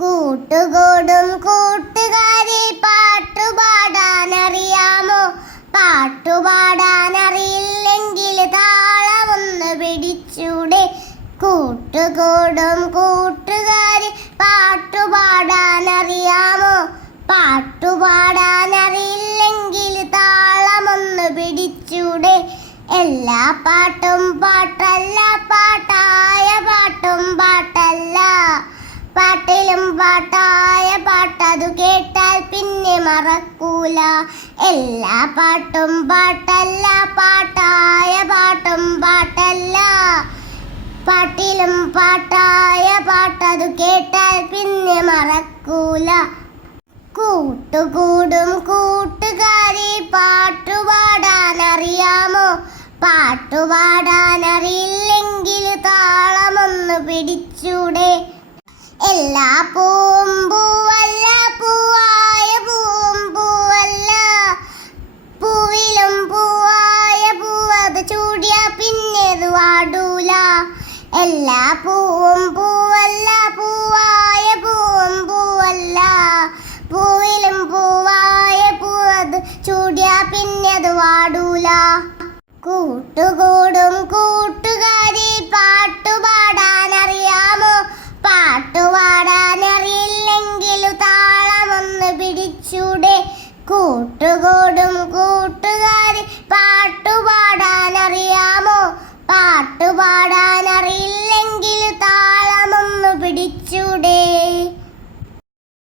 കൂട്ടുകൂടും കൂട്ടുകാരി പാട്ടുപാടാനറിയാമോ പാട്ടുപാടാനറിയില്ലെങ്കിൽ താളമൊന്ന് പിടിച്ചൂടെ. കൂട്ടുകൂടും കൂട്ടുകാരി പാട്ടുപാടാനറിയാമോ പാട്ടുപാടാനറിയില്ലെങ്കിൽ താളമൊന്ന് പിടിച്ചൂടെ. എല്ലാ പാട്ടും പാട്ടല്ല പാട്ടും പാട്ടല്ല പാട്ടിലും പാട്ടായ പാട്ടതു കേട്ടാൽ പിന്നെ മറക്കൂല. എല്ലാ പാട്ടും പാട്ടല്ല പാട്ടായ പാട്ടും പാട്ടല്ല. പാട്ടിലും പാട്ടായ പാട്ടതു കേട്ടാൽ പിന്നെ മറക്കൂല. കൂട്ടുകൂടും കൂട്ടുകാരി പാട്ടുപാടാനറിയാമോ പാട്ടുപാടാനറിയില്ലെങ്കിൽ താളമൊന്ന് പിടിച്ചു. എല്ലാ പൂവും പൂവല്ല പൂവായ പൂവും പൂവല്ല പൂവിലും പൂവായ പൂവത് ചൂടിയ പിന്നെത് വാടൂല. എല്ലാ പൂവും പൂവല്ല പൂവായ പൂവും പൂവല്ല പൂവിലും പൂവായ പൂവത് ചൂടിയ പിന്നെത് വാടൂല. കൂട്ടുകൂടും കൂട്ടുകൂടും കൂട്ടുകാരി പാട്ടുപാടാനറിയാമോ പാട്ടുപാടാനറിയില്ലെങ്കിൽ താളമൊന്നു പിടിച്ചൂടെ.